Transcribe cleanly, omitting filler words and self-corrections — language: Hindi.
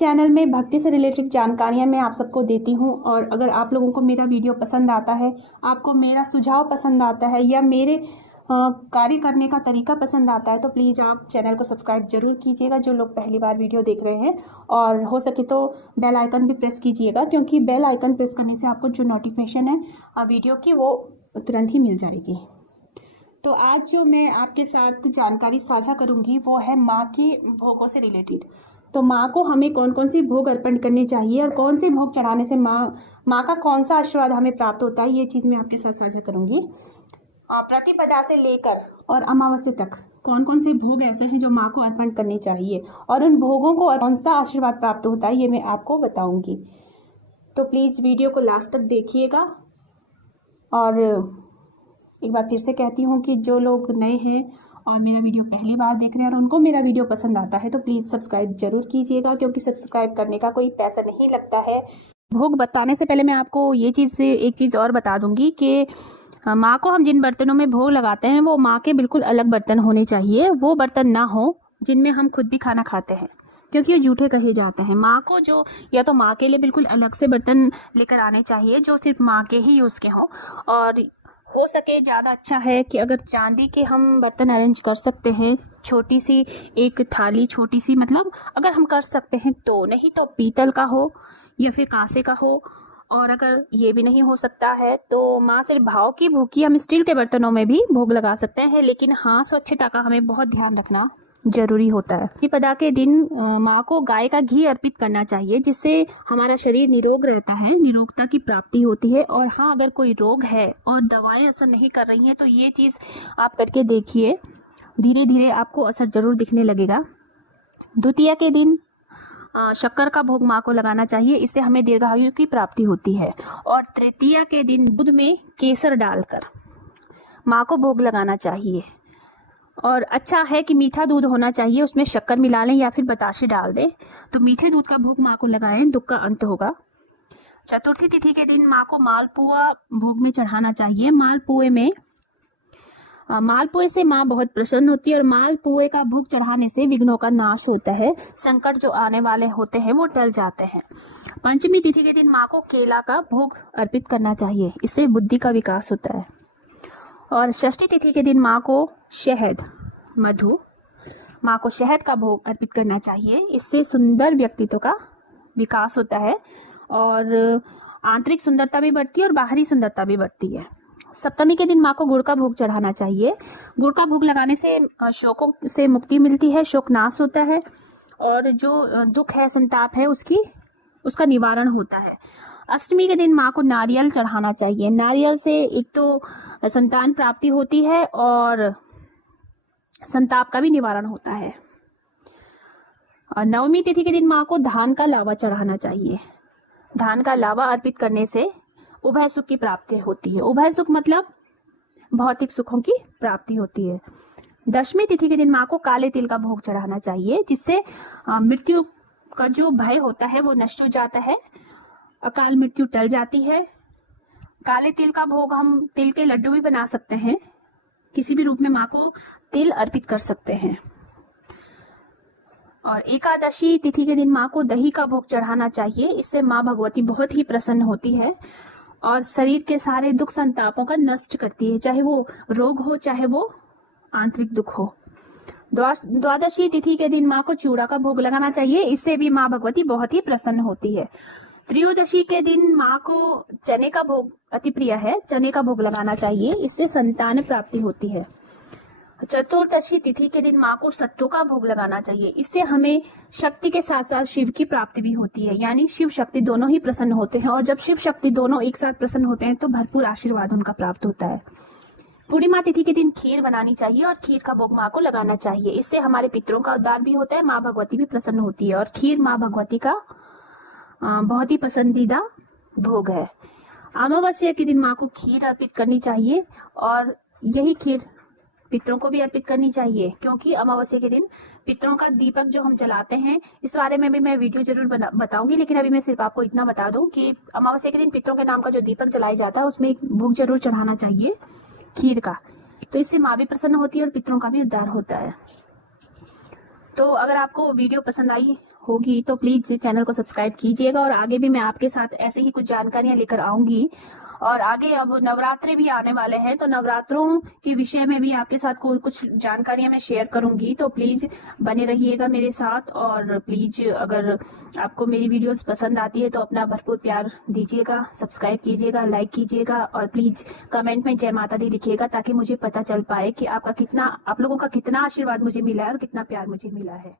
चैनल में भक्ति से रिलेटेड जानकारियाँ मैं आप सबको देती हूँ। और अगर आप लोगों को मेरा वीडियो पसंद आता है, आपको मेरा सुझाव पसंद आता है या मेरे कार्य करने का तरीका पसंद आता है, तो प्लीज़ आप चैनल को सब्सक्राइब जरूर कीजिएगा जो लोग पहली बार वीडियो देख रहे हैं। और हो सके तो बेल आइकन भी प्रेस कीजिएगा, क्योंकि बेल आइकन प्रेस करने से आपको जो नोटिफिकेशन है वीडियो की वो तुरंत ही मिल जाएगी। तो आज जो मैं आपके साथ जानकारी साझा करूंगी वो है माँ की भोगों से रिलेटेड। तो माँ को हमें कौन कौन सी भोग अर्पण करनी चाहिए और कौन से भोग चढ़ाने से माँ का कौन सा आशीर्वाद हमें प्राप्त होता है, ये चीज़ मैं आपके साथ साझा करूंगी। प्रतिपदा से लेकर और अमावस्या तक कौन कौन से भोग ऐसे हैं जो माँ को अर्पण करने चाहिए और उन भोगों को कौन सा आशीर्वाद प्राप्त होता है, ये मैं आपको बताऊंगी। तो प्लीज़ वीडियो को लास्ट तक देखिएगा। और एक बार फिर से कहती हूँ कि जो लोग नए हैं और मेरा वीडियो पहली बार देख रहे हैं और उनको मेरा वीडियो पसंद आता है, तो प्लीज़ सब्सक्राइब जरूर कीजिएगा, क्योंकि सब्सक्राइब करने का कोई पैसा नहीं लगता है। भोग बताने से पहले मैं आपको एक चीज़ और बता दूंगी कि माँ को हम जिन बर्तनों में भोग लगाते हैं वो माँ के बिल्कुल अलग बर्तन होने चाहिए। वो बर्तन ना हो जिनमें हम खुद भी खाना खाते हैं, क्योंकि ये जूठे कहे जाते हैं। माँ को जो या तो माँ के लिए बिल्कुल अलग से बर्तन लेकर आने चाहिए जो सिर्फ माँ के ही यूज़ के हों। और हो सके ज़्यादा अच्छा है कि अगर चांदी के हम बर्तन अरेंज कर सकते हैं, छोटी सी एक थाली, छोटी सी मतलब अगर हम कर सकते हैं तो, नहीं तो पीतल का हो या फिर कांसे का हो। और अगर ये भी नहीं हो सकता है तो माँ सिर्फ भाव की भूखी हम स्टील के बर्तनों में भी भोग लगा सकते हैं, लेकिन हाँ, स्वच्छता का हमें बहुत ध्यान रखना जरूरी होता है। प्रतिपदा के दिन माँ को गाय का घी अर्पित करना चाहिए, जिससे हमारा शरीर निरोग रहता है, निरोगता की प्राप्ति होती है। और हाँ, अगर कोई रोग है और दवाएं असर नहीं कर रही हैं तो ये चीज़ आप करके देखिए, धीरे धीरे आपको असर जरूर दिखने लगेगा। द्वितीया के दिन शक्कर का भोग माँ को लगाना चाहिए, इससे हमें दीर्घायु की प्राप्ति होती है। और तृतीया के दिन दूध में केसर डालकर माँ को भोग लगाना चाहिए। और अच्छा है कि मीठा दूध होना चाहिए, उसमें शक्कर मिला लें या फिर बताशे डाल दें, तो मीठे दूध का भोग माँ को लगाएं, दुख का अंत होगा। चतुर्थी तिथि के दिन माँ को मालपुआ भोग में चढ़ाना चाहिए। मालपुए से माँ बहुत प्रसन्न होती है और मालपुए का भोग चढ़ाने से विघ्नों का नाश होता है, संकट जो आने वाले होते हैं वो टल जाते हैं। पंचमी तिथि के दिन माँ को केला का भोग अर्पित करना चाहिए, इससे बुद्धि का विकास होता है। और षष्ठी तिथि के दिन माँ को शहद का भोग अर्पित करना चाहिए, इससे सुंदर व्यक्तित्व का विकास होता है और आंतरिक सुंदरता भी बढ़ती है और बाहरी सुंदरता भी बढ़ती है। सप्तमी के दिन माँ को गुड़ का भोग चढ़ाना चाहिए। गुड़ का भोग लगाने से शोकों से मुक्ति मिलती है, शोक नाश होता है और जो दुख है, संताप है, उसका निवारण होता है। अष्टमी के दिन माँ को नारियल चढ़ाना चाहिए। नारियल से एक तो संतान प्राप्ति होती है और संताप का भी निवारण होता है। और नवमी तिथि के दिन माँ को धान का लावा चढ़ाना चाहिए। धान का लावा अर्पित करने से उभय सुख की प्राप्ति होती है। उभय सुख मतलब भौतिक सुखों की प्राप्ति होती है। दशमी तिथि के दिन माँ को काले तिल का भोग चढ़ाना चाहिए, जिससे मृत्यु का जो भय होता है वो नष्ट हो जाता है, अकाल मृत्यु टल जाती है। काले तिल का भोग हम तिल के लड्डू भी बना सकते हैं, किसी भी रूप में माँ को तिल अर्पित कर सकते हैं। और एकादशी तिथि के दिन माँ को दही का भोग चढ़ाना चाहिए, इससे माँ भगवती बहुत ही प्रसन्न होती है और शरीर के सारे दुख संतापों का नष्ट करती है, चाहे वो रोग हो चाहे वो आंतरिक दुख हो। द्वादशी तिथि के दिन माँ को चूड़ा का भोग लगाना चाहिए, इससे भी माँ भगवती बहुत ही प्रसन्न होती है। त्रयोदशी के दिन माँ को चने का भोग अति प्रिय है, चने का भोग लगाना चाहिए, इससे संतान प्राप्ति होती है। चतुर्दशी तिथि के दिन माँ को सत्तू का भोग लगाना चाहिए, इससे हमें शक्ति के साथ साथ शिव की प्राप्ति भी होती है, यानी शिव शक्ति दोनों ही प्रसन्न होते हैं। और जब शिव शक्ति दोनों एक साथ प्रसन्न होते हैं तो भरपूर आशीर्वाद उनका प्राप्त होता है। पूर्णिमा तिथि के दिन खीर बनानी चाहिए और खीर का भोग माँ को लगाना चाहिए, इससे हमारे पितरों का उद्धार भी होता है, माँ भगवती भी प्रसन्न होती है। और खीर माँ भगवती का बहुत ही पसंदीदा भोग है। अमावस्या के दिन माँ को खीर अर्पित करनी चाहिए और यही खीर पितरों को भी अर्पित करनी चाहिए, क्योंकि अमावस्या के दिन पितरों का दीपक जो हम जलाते हैं, इस बारे में भी मैं वीडियो जरूर बताऊंगी, लेकिन अभी मैं सिर्फ आपको इतना बता दूं कि अमावस्या के दिन पितरों के नाम का जो दीपक जलाया जाता है उसमें एक भोग जरूर चढ़ाना चाहिए खीर का, तो इससे माँ भी प्रसन्न होती है और पितरों का भी उद्धार होता है। तो अगर आपको वीडियो पसंद आई होगी तो प्लीज़ चैनल को सब्सक्राइब कीजिएगा। और आगे भी मैं आपके साथ ऐसे ही कुछ जानकारियाँ लेकर आऊँगी। और आगे अब नवरात्रि भी आने वाले हैं, तो नवरात्रों के विषय में भी आपके साथ कुछ जानकारियाँ मैं शेयर करूँगी। तो प्लीज़ बने रहिएगा मेरे साथ। और प्लीज़ अगर आपको मेरी वीडियोस पसंद आती है तो अपना भरपूर प्यार दीजिएगा, सब्सक्राइब कीजिएगा, लाइक कीजिएगा और प्लीज़ कमेंट में जय माता दी लिखिएगा, ताकि मुझे पता चल पाए कि आप लोगों का कितना आशीर्वाद मुझे मिला है और कितना प्यार मुझे मिला है।